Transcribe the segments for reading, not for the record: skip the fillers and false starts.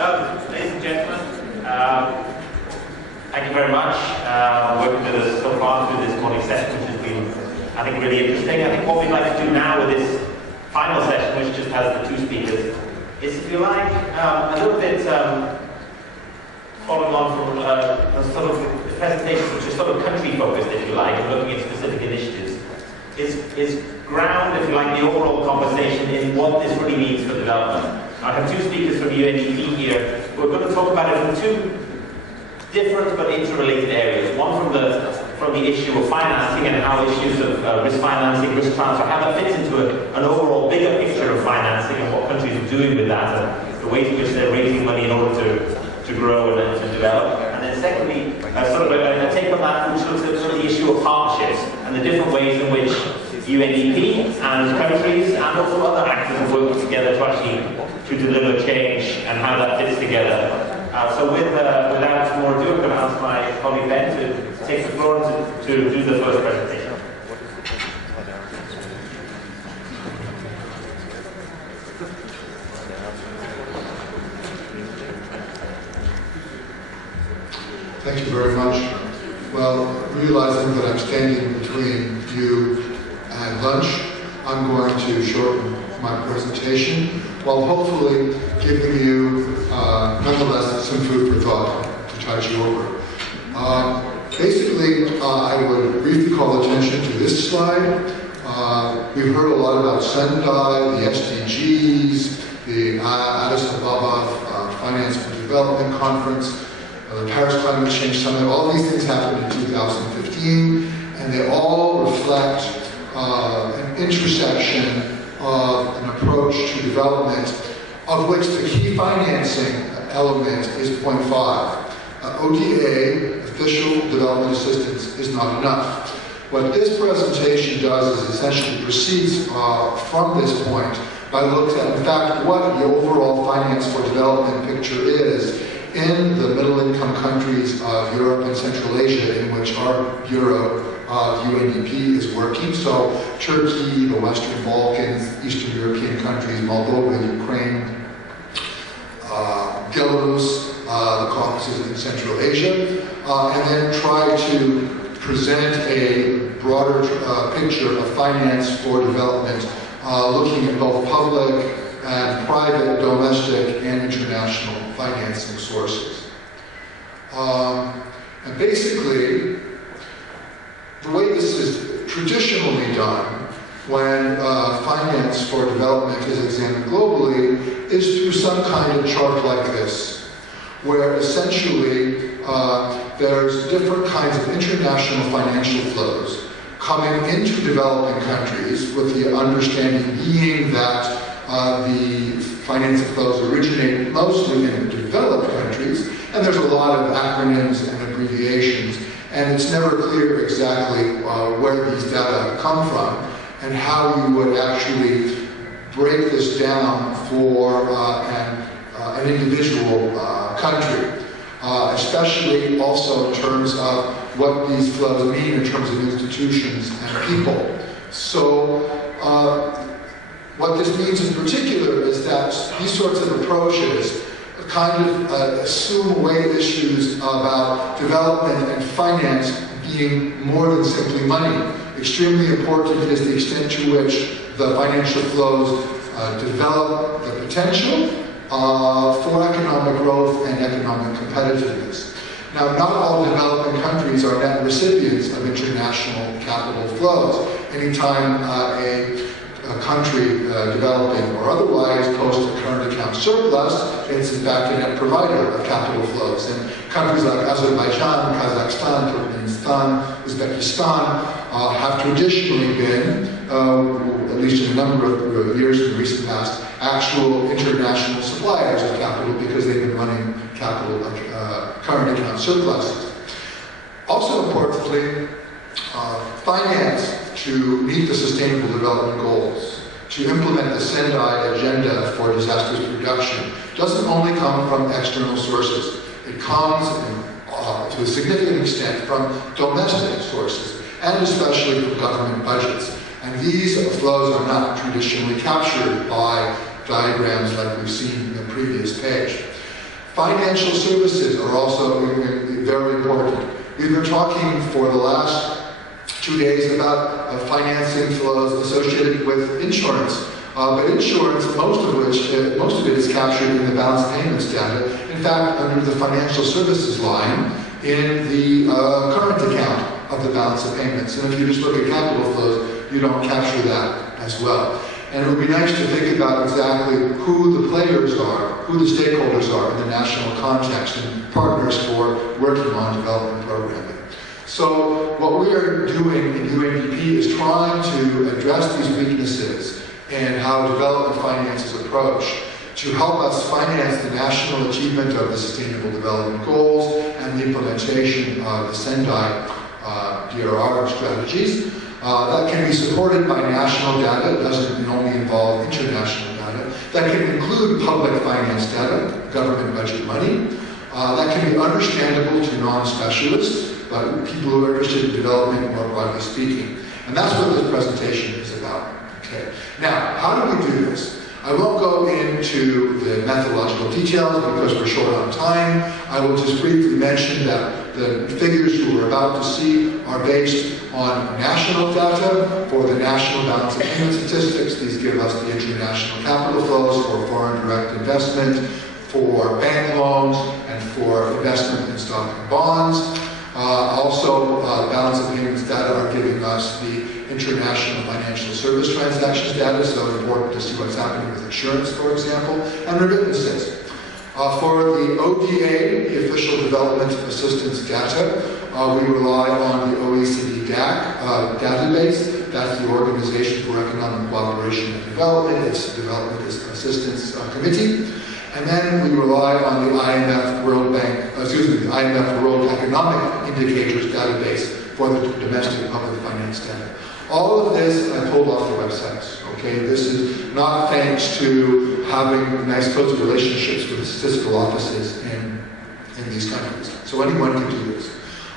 Ladies and gentlemen, thank you very much for working with us so far through this morning session, which has been, I think, really interesting. I think what we'd like to do now with this final session, which just has the two speakers, is, if you like, a little bit following on from sort of the presentations, which are sort of country-focused, if you like, and looking at specific initiatives, is ground, if you like, the overall conversation in what this really means for development. I have two speakers from UNDP here who are going to talk about it from two different but interrelated areas. One from the issue of financing and how issues of risk financing, risk transfer, how that fits into an overall bigger picture of financing and what countries are doing with that and the ways in which they're raising money in order to grow and to develop. And then secondly, sort of a take on that which looks at sort of the issue of partnerships and the different ways in which UNDP and countries and also other actors are working together to deliver change and how that fits together. So without more ado, I'm going to ask my colleague Ben to take the floor and to do the first presentation. Thank you very much. Well, realizing that I'm standing between you and lunch, I'm going to shorten my presentation while hopefully giving you, nonetheless, some food for thought to tide you over. Basically, I would briefly call attention to this slide. We've heard a lot about Sendai, the SDGs, the Addis Ababa Finance for Development Conference, the Paris Climate Change Summit. All these things happened in 2015, and they all reflect an intersection of an approach to development, of which the key financing element is 0.5. ODA, official development assistance, is not enough. What this presentation does is essentially proceeds from this point by looking at, in fact, what the overall finance for development picture is in the middle-income countries of Europe and Central Asia, in which our Bureau of UNDP is working. So Turkey, the Western Balkans, Eastern European countries, Moldova, Ukraine, Belarus, the Caucasus and Central Asia, and then try to present a broader picture of finance for development, looking at both public and private, domestic, and international financing sources. And basically, the way this is traditionally done when finance for development is examined globally is through some kind of chart like this, where essentially there's different kinds of international financial flows coming into developing countries, with the understanding being that the financial flows originate mostly in developed countries, and there's a lot of acronyms and abbreviations, and it's never clear exactly where these data come from and how you would actually break this down for an individual country, especially also in terms of what these flows mean in terms of institutions and people. So what this means in particular is that these sorts of approaches kind of assume away issues about development and finance being more than simply money. Extremely important is the extent to which the financial flows develop the potential for economic growth and economic competitiveness. Now, not all developing countries are net recipients of international capital flows. Anytime a country developing or otherwise posts a current account surplus, it's in fact a net provider of capital flows. And countries like Azerbaijan, Kazakhstan, Turkmenistan, Uzbekistan have traditionally been, at least in a number of years in the recent past, actual international suppliers of capital because they've been running capital current account surpluses. Also importantly, finance to meet the Sustainable Development Goals, to implement the Sendai agenda for disaster reduction, doesn't only come from external sources. It comes to a significant extent from domestic sources, and especially from government budgets. And these flows are not traditionally captured by diagrams like we've seen in the previous page. Financial services are also very important. We've been talking for the last 2 days about financing flows associated with insurance. But insurance, most of it is captured in the balance payments data. In fact, under the financial services line in the current account of the balance of payments. And if you just look at capital flows, you don't capture that as well. And it would be nice to think about exactly who the players are, who the stakeholders are in the national context and partners for working on development programming. So what we are doing in UNDP is trying to address these weaknesses in how development finance is approached to help us finance the national achievement of the Sustainable Development Goals and the implementation of the Sendai DRR strategies. That can be supported by national data. It doesn't only involve international data. That can include public finance data, government budget money. That can be understandable to non-specialists, but people who are interested in development more broadly speaking. And that's what this presentation is about. Okay. Now, how do we do this? I won't go into the methodological details because we're short on time. I will just briefly mention that the figures you are about to see are based on national data for the national balance of payment statistics. These give us the international capital flows for foreign direct investment, for bank loans, and for investment in stock and bonds. Also, balance of payments data are giving us the international financial service transactions data, so important to see what's happening with insurance, for example, and remittances. For the ODA, the Official Development Assistance Data, we rely on the OECD DAC database. That's the Organization for Economic Cooperation and Development. It's the Development Assistance Committee. And then we rely on the IMF World Economic Indicators database for the domestic public finance data. All of this I pulled off the websites. Okay, this is not thanks to having nice cozy relationships with the statistical offices in these countries. So anyone can do this.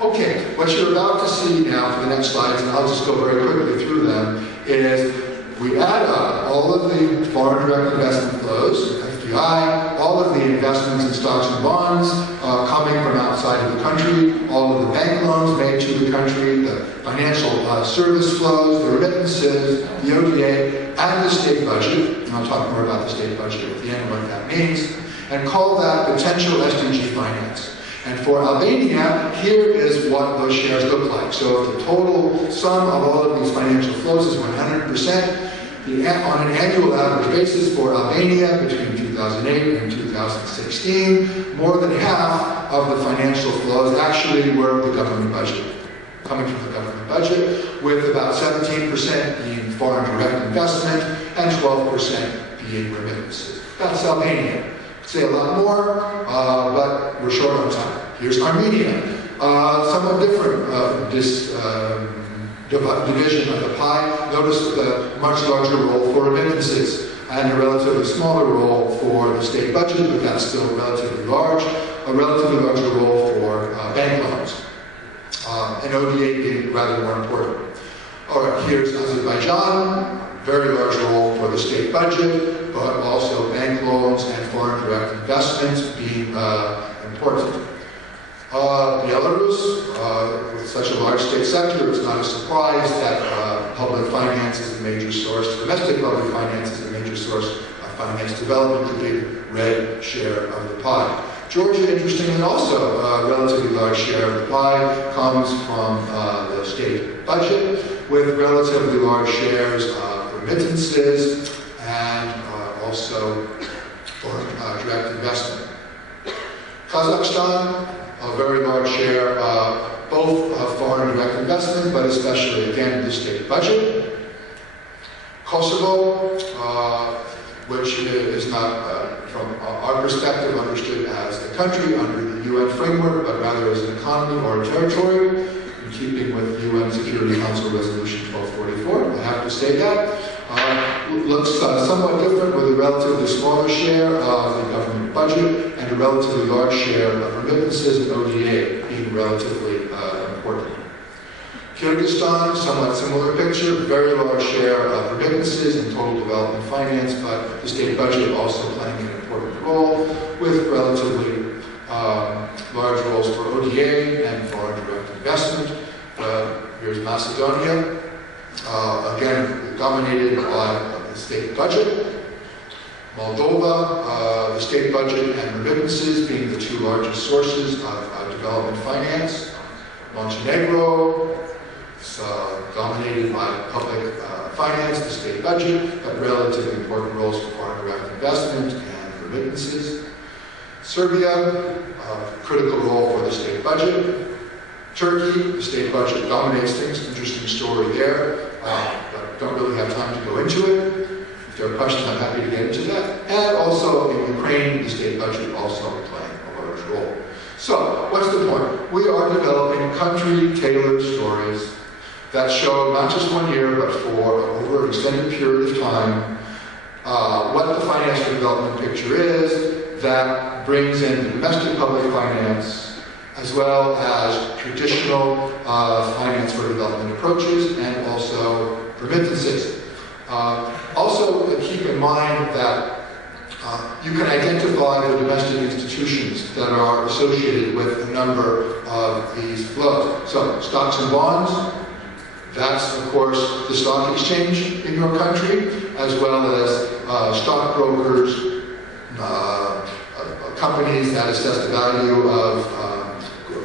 Okay, what you're about to see now for the next slides, and I'll just go very quickly through them, is we add up all of the foreign direct investment flows, FDI, all of the investments in stocks and bonds coming from outside of the country, all of the bank loans made to the country, the financial service flows, the remittances, the ODA, and the state budget, and I'll talk more about the state budget at the end, what that means, and call that potential SDG finance. And for Albania, here is what those shares look like. So if the total sum of all of these financial flows is 100%, on an annual average basis for Albania between 2008 and 2016, more than half of the financial flows actually were the government budget, coming from the government budget, with about 17% being foreign direct investment and 12% being remittances. That's Albania. Say a lot more, but we're short on time. Here's Armenia. Somewhat different division of the pie. Notice the much larger role for remittances and a relatively smaller role for the state budget, but that's still relatively large. A relatively larger role for bank loans. And ODA being rather more important. All right, here's Azerbaijan. Very large role for the state budget, but also bank loans and foreign direct investments being important. Belarus, with such a large state sector, it's not a surprise that public finance is a major source, domestic public finance is a major source of finance development, the big red share of the pie. Georgia, interestingly, also a relatively large share of the pie comes from the state budget, with relatively large shares of remittances and also foreign direct investment. Kazakhstan, a very large share both of foreign direct investment, but especially, again, the state budget. Kosovo, which is not, from our perspective, understood as a country under the UN framework, but rather as an economy or a territory, in keeping with UN Security Council Resolution 1244. I have to say that. Looks somewhat different, with a relatively smaller share of the government budget and a relatively large share of remittances and ODA being relatively important. Kyrgyzstan, somewhat similar picture, very large share of remittances and total development finance, but the state budget also playing an important role with relatively large roles for ODA and foreign direct investment. Here's Macedonia, again dominated by the state budget. Moldova, the state budget and remittances being the two largest sources of development finance. Montenegro, dominated by public finance, the state budget, but relatively important roles for foreign direct investment and remittances. Serbia, critical role for the state budget. Turkey, the state budget dominates things. Interesting story there, but don't really have time to go into it. If there are questions, I'm happy to get into that. And also in Ukraine, the state budget also playing a large role. So, what's the point? We are developing country-tailored stories that show not just 1 year, but for over an extended period of time, what the financial development picture is that brings in domestic public finance, as well as traditional finance for development approaches, and also remittances. Also, keep in mind that you can identify the domestic institutions that are associated with a number of these flows. So, stocks and bonds, that's, of course, the stock exchange in your country, as well as stockbrokers, companies that assess the value of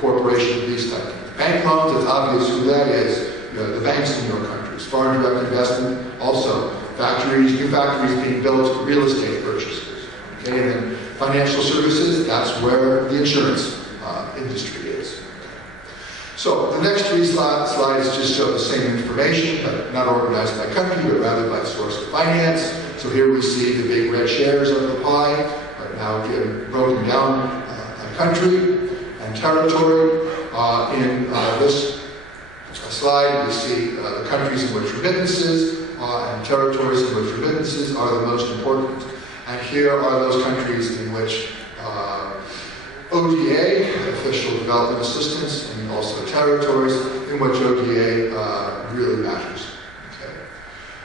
corporations, these types of things. Bank loans, it's obvious who that is, the banks in your countries. Foreign direct investment, also factories, new factories being built, real estate purchases. Okay, and then financial services, that's where the insurance industry is. So the next three slides just show the same information, but not organized by country, but rather by source of finance. So here we see the big red shares of the pie, but now again broken down by country and territory. In this slide, we see the countries in which remittances and territories in which remittances are the most important. And here are those countries in which ODA, official development assistance, and also territories in which ODA really matters. Okay.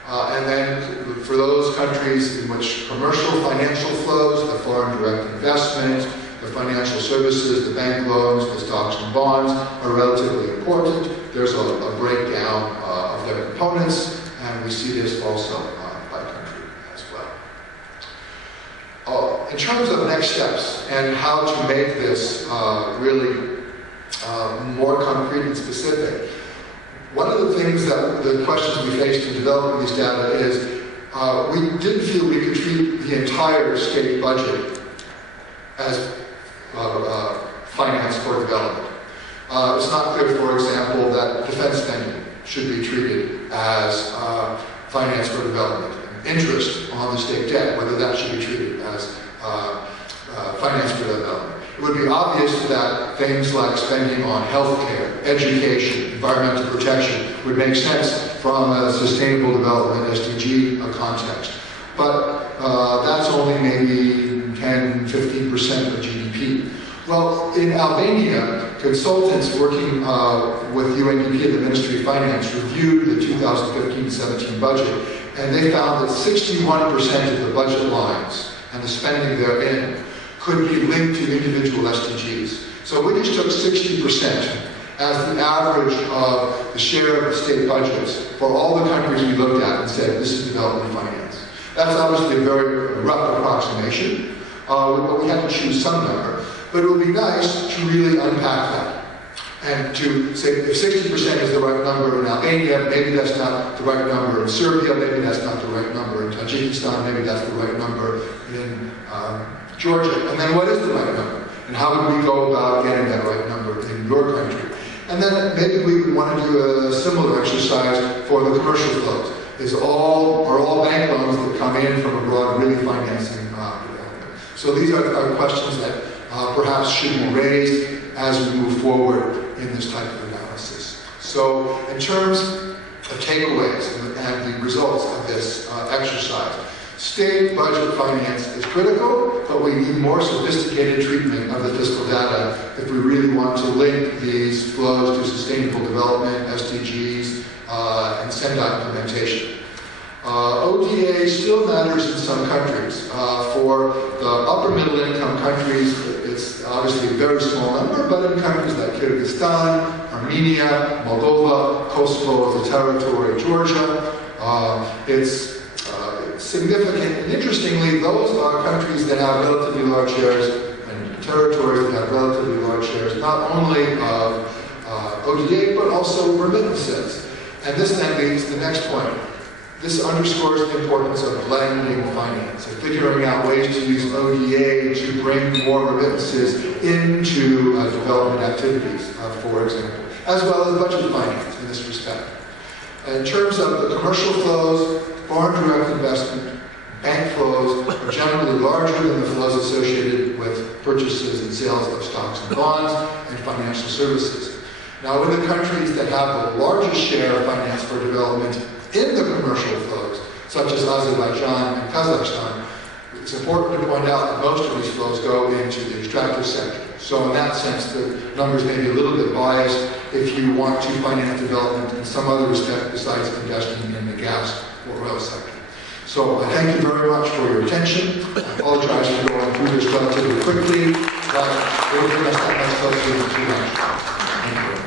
And then for those countries in which commercial financial flows, the foreign direct investment, the financial services, the bank loans, the stocks and bonds are relatively important. There's a breakdown of their components, and we see this also by country as well. In terms of next steps and how to make this really more concrete and specific, one of the things that the questions we faced in developing these data is we didn't feel we could treat the entire state budget as finance for development. It's not clear, for example, that defense spending should be treated as finance for development. Interest on the state debt, whether that should be treated as finance for development. It would be obvious that things like spending on healthcare, education, environmental protection would make sense from a sustainable development SDG context. But that's only maybe 10, 15% of GDP. Well, in Albania, consultants working with UNDP and the Ministry of Finance reviewed the 2015-17 budget, and they found that 61% of the budget lines and the spending therein could be linked to individual SDGs. So we just took 60% as the average of the share of the state budgets for all the countries we looked at and said, this is development finance. That's obviously a very rough approximation, but we had to choose some number. But it would be nice to really unpack that and to say if 60% is the right number in Albania, maybe that's not the right number in Serbia, maybe that's not the right number in Tajikistan, maybe that's the right number in Georgia. And then what is the right number? And how would we go about getting that right number in your country? And then maybe we would want to do a similar exercise for the commercial flows. Are all bank loans that come in from abroad really financing development? So these are questions that perhaps should be raised as we move forward in this type of analysis. So in terms of takeaways and the results of this exercise, state budget finance is critical, but we need more sophisticated treatment of the fiscal data if we really want to link these flows to sustainable development, SDGs, and SENDA implementation. ODA still matters in some countries. For the upper middle income countries, it's obviously obviously a very small number, but in countries like Kyrgyzstan, Armenia, Moldova, Kosovo as a territory, Georgia, it's significant. And interestingly, those are countries that have relatively large shares and territories that have relatively large shares, not only of ODA, but also remittances. And this then leads to the next point. This underscores the importance of blending finance and figuring out ways to use ODA to bring more remittances into development activities, for example, as well as budget finance in this respect. In terms of the commercial flows, foreign direct investment, bank flows are generally larger than the flows associated with purchases and sales of stocks and bonds and financial services. Now, in the countries that have the largest share of finance for development in the commercial flows, such as Azerbaijan and Kazakhstan, it's important to point out that most of these flows go into the extractive sector. So in that sense, the numbers may be a little bit biased if you want to finance development in some other respect besides investing in the gas or oil sector. So I thank you very much for your attention. I apologize for going through this relatively quickly, but it will bring us that much closer to too much. Thank you.